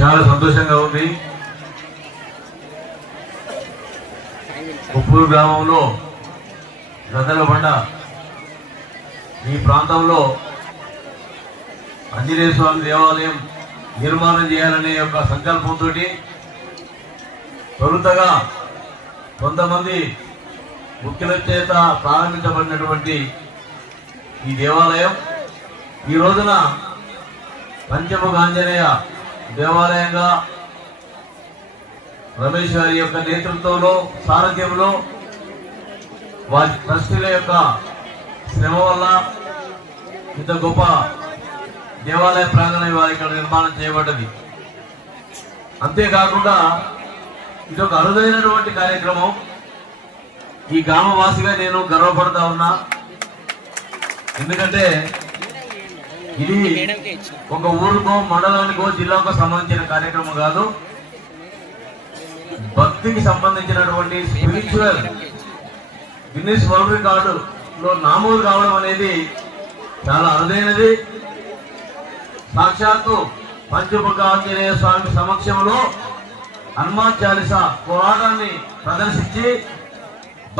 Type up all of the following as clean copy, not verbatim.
చాలా సంతోషంగా ఉంది. ఉప్పూరు గ్రామంలో గద్దలబండ ఈ ప్రాంతంలో ఆంజనేయ స్వామి దేవాలయం నిర్మాణం చేయాలనే యొక్క సంకల్పంతో త్వరితగా కొంతమంది ముఖ్యుల చేత ప్రారంభించబడినటువంటి ఈ దేవాలయం ఈ రోజున పంచముఖ ఆంజనేయ దేవాలయంగా రమేష్ గారి యొక్క నేతృత్వంలో సారథ్యంలో వారి ట్రస్టీల యొక్క శ్రమ వల్ల ఇంత గొప్ప దేవాలయ ప్రాంగణం వారి ఇక్కడ నిర్మాణం చేయబడ్డది. అంతేకాకుండా ఇది ఒక అరుదైనటువంటి కార్యక్రమం. ఈ గ్రామవాసిగా నేను గర్వపడతా ఉన్నా. ఎందుకంటే ఇది ఒక ఊరికో మండలానికో జిల్లాకో సంబంధించిన కార్యక్రమం కాదు. భక్తికి సంబంధించినటువంటి స్పిరిచువల్ గిన్నిస్ వరల్డ్ రికార్డులో నామోదు కావడం అనేది చాలా అరుదైనది. సాక్షాత్తు పంచముఖ ఆంజనేయ స్వామి సమక్షంలో హనుమాన్ చాలీసా పోరాటాన్ని ప్రదర్శించి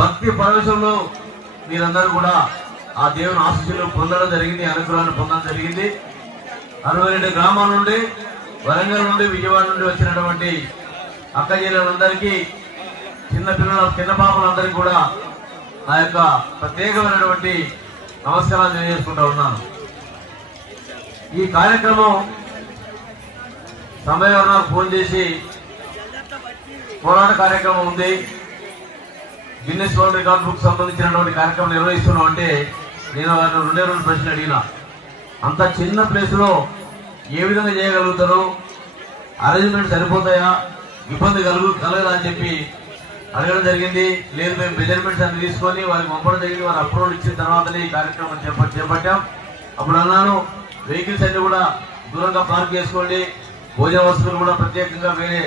భక్తి పరవశంలో మీరందరూ కూడా ఆ దేవుని ఆశీస్సులు పొందడం జరిగింది, అనుగ్రహాన్ని పొందడం జరిగింది. 62 గ్రామాల నుండి, వరంగల్ నుండి, విజయవాడ నుండి వచ్చినటువంటి అక్క జిల్లాలందరికీ, చిన్న పాపలందరికీ కూడా నా యొక్క ప్రత్యేకమైనటువంటి నమస్కారాలు తెలియజేసుకుంటా ఉన్నాను. ఈ కార్యక్రమం సమయం నాకు ఫోన్ చేసి పోరాట కార్యక్రమం ఉంది, గిన్నెస్ వరల్డ్ రికార్డ్ బుక్ సంబంధించినటువంటి కార్యక్రమం నిర్వహిస్తున్నాం అంటే నేను వారిని 2 ప్రశ్నలు అడిగిన. అంత చిన్న ప్లేస్ లో ఏ విధంగా చేయగలుగుతారు, అరేంజ్మెంట్ సరిపోతాయా, ఇబ్బంది కలగదా అని చెప్పి అడగడం జరిగింది. లేదు, మేము మెజర్మెంట్స్ అన్ని తీసుకొని వారికి పంపడం జరిగింది. వారు అప్రూవల్ ఇచ్చిన తర్వాతనే ఈ కార్యక్రమం చేపట్టాం. అప్పుడు అన్నాను, వెహికల్స్ అన్ని కూడా దూరంగా పార్క్ చేసుకోండి, భోజన వస్తువులు కూడా ప్రత్యేకంగా వేరే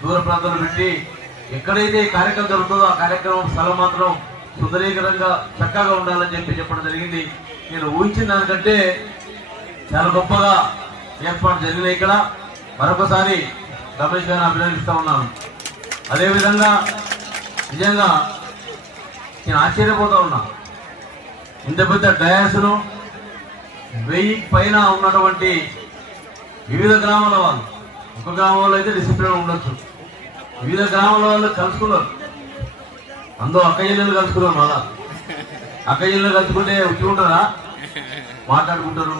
దూర ప్రాంతాల్లో పెట్టి ఎక్కడైతే ఈ కార్యక్రమం జరుగుతుందో ఆ కార్యక్రమం స్థలం మాత్రం సుందరీకరంగా చక్కగా ఉండాలని చెప్పడం జరిగింది. నేను ఊహించిన దానికంటే చాలా గొప్పగా ఏర్పాటు జరిగినాయి. ఇక్కడ మరొకసారి రమేష్ గారిని అభినందిస్తా ఉన్నాను. అదేవిధంగా నిజంగా నేను ఆశ్చర్యపోతా ఉన్నా. ఇంత పెద్ద డయాస్ను 1000 పైన ఉన్నటువంటి వివిధ గ్రామాల వాళ్ళు, ఒక గ్రామంలో అయితే డిసిప్లిన్ ఉండొచ్చు, వివిధ గ్రామాల వాళ్ళు కలుసుకున్నారు. అందులో అక్క జిల్లాలు కలుసుకున్నారు. మళ్ళా అక్క జిల్లాలు కలుసుకుంటే ఉంటారా, మాట్లాడుకుంటారు,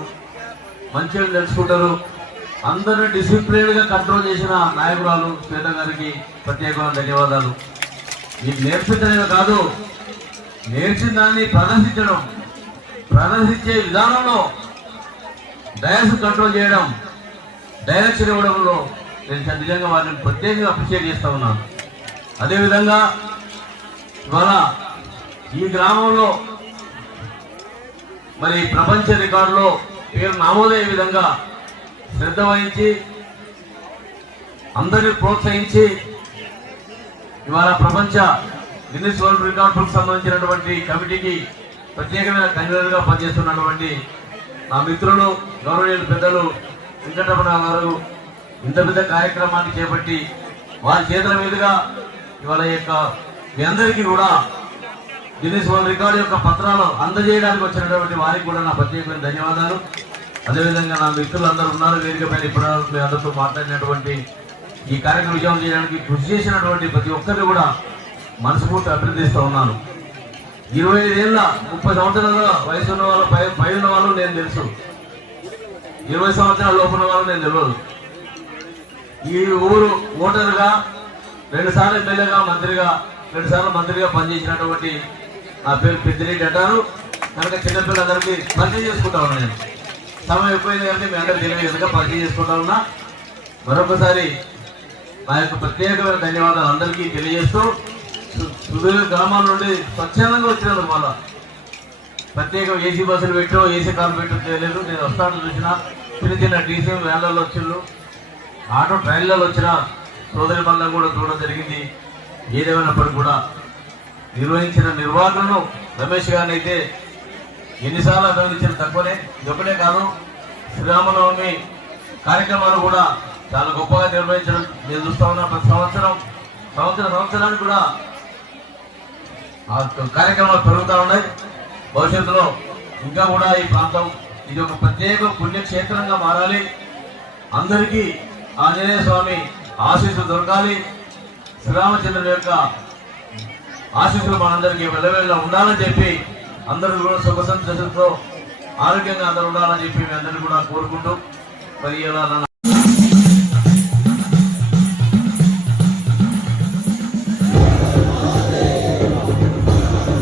మంచిగా తెలుసుకుంటారు. అందరూ డిసిప్లిన్ గా కంట్రోల్ చేసిన నాయకురాలు శ్వేత గారికి ప్రత్యేకమైన ధన్యవాదాలు. మీకు నేర్పించడమే కాదు, నేర్చిన దాన్ని ప్రదర్శించే విధానంలో డయాస్ కంట్రోల్ చేయడం, డైరెక్షన్ ఇవ్వడంలో నేను నిజంగా వారిని ప్రత్యేకంగా అప్రిషియేట్ చేస్తా ఉన్నాను. అదేవిధంగా ఇవాళ ఈ గ్రామంలో మరి ప్రపంచ రికార్డులో పేరు నమోదయ్యే విధంగా శ్రద్ధ వహించి అందరినీ ప్రోత్సహించి ఇవాళ ప్రపంచ గిన్నిస్ వరల్డ్ రికార్డులకు సంబంధించినటువంటి కమిటీకి ప్రత్యేకమైన కన్వీనర్గా పనిచేస్తున్నటువంటి నా మిత్రులు గౌరవనీయులు పెద్దలు వెంకటరమణ గారు ఇంత పెద్ద కార్యక్రమాన్ని చేపట్టి వారి చేతుల మీదుగా ఇవాళ యొక్క మీ అందరికీ కూడా గిన్నిస్ వరల్డ్ రికార్డు యొక్క పత్రాలు అందజేయడానికి వచ్చినటువంటి వారికి కూడా నా ప్రత్యేకమైన ధన్యవాదాలు. అదేవిధంగా నా మిత్రులు అందరూ ఉన్నారు వేదిక పైన, ఇప్పుడు మీ అందరితో మాట్లాడినటువంటి ఈ కార్యక్రమం విజయం చేయడానికి కృషి చేసినటువంటి ప్రతి ఒక్కరిని కూడా మనస్ఫూర్తి అభినందిస్తూ ఉన్నాను. 25 ఏళ్ళ 30 సంవత్సరాల వయసు ఉన్న వాళ్ళు, పై ఉన్న వాళ్ళు నేను తెలుసు, 20 సంవత్సరాల లోపు ఉన్న వాళ్ళు నేను తెలియదు. ఈ ఊరు ఓటరుగా 2 సార్లు ఎమ్మెల్యేగా, మంత్రిగా, 2 సార్లు మంత్రిగా పనిచేసినటువంటి నా పేరు పెద్దిరెడ్డి అంటారు. కనుక చిన్నపిల్లలందరికీ పరిచయం చేసుకుంటా ఉన్నా. నేను సమయం ఎక్కువైంది కనుక మీ అందరికీ తెలియదు కనుక పరిచయం చేసుకుంటా ఉన్నా. మరొకసారి నా యొక్క ప్రత్యేకమైన ధన్యవాదాలు అందరికీ తెలియజేస్తూ, సుదూర గ్రామాల నుండి స్వచ్ఛందంగా వచ్చినందుకు మళ్ళా ప్రత్యేక ఏసీ బస్సులు పెట్టో ఏసీ కార్లు పెట్టో తెలియదు. నేను వస్తాను చూసిన చిన్న డీసీఎం వ్యాన్లలో వచ్చిండ్రు, ఆటో ట్రైన్లలో వచ్చిన సోదరి బంధం కూడా చూడడం జరిగింది. ఏదేమైనప్పటికీ కూడా నిర్వహించిన నిర్వాహకులను రమేష్ గారిని అయితే ఎన్నిసార్లు అభినందించిన తక్కువనే. ఇది ఒకటే కాదు, శ్రీరామనవమి కార్యక్రమాలు కూడా చాలా గొప్పగా నిర్వహించడం నేను చూస్తా ఉన్నా. ప్రతి సంవత్సరానికి కూడా ఆ కార్యక్రమాలు పెరుగుతూ ఉన్నాయి. భవిష్యత్తులో ఇంకా కూడా ఈ ప్రాంతం ఇది ఒక ప్రత్యేక పుణ్యక్షేత్రంగా మారాలి. అందరికీ ఆంజనేయ స్వామి ఆశీస్సులు దొరకాలి. శ్రీరామచంద్రుని యొక్క ఆశీస్సులు మనందరికీ వెళ్ళవేళ్ళ ఉండాలని చెప్పి అందరూ కూడా సుఖ సంతోషంతో ఆరోగ్యంగా అందరూ ఉండాలని చెప్పి మీ అందరినీ కూడా కోరుకుంటూ మరి ఇలా